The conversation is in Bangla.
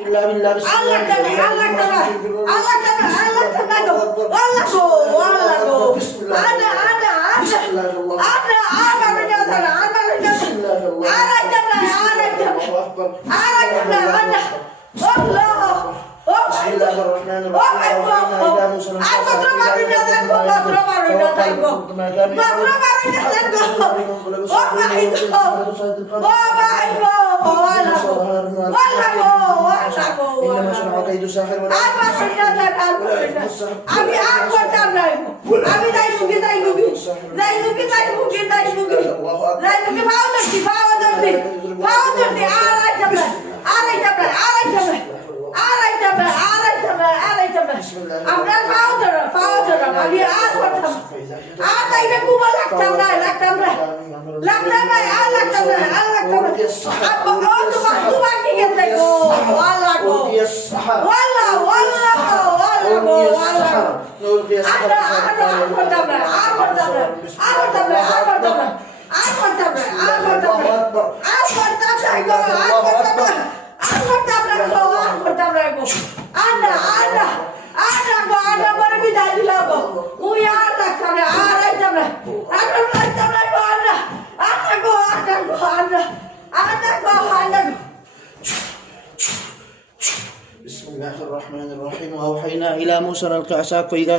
بالله بالله بسم الله إنما صنع كيد ساحر ولا আমি আর করতাম না আমি তাই মুখে আপনার পাও ধরো আমি আর করতাম আর তাইলে কুবা লাগতাম না আর লাগতাম না তোমার কি গেছে গো আল্লাহ গো والله بسم الله الرحمن الرحيم وأوحينا إلى موسى أن ألقي عصاك فإذا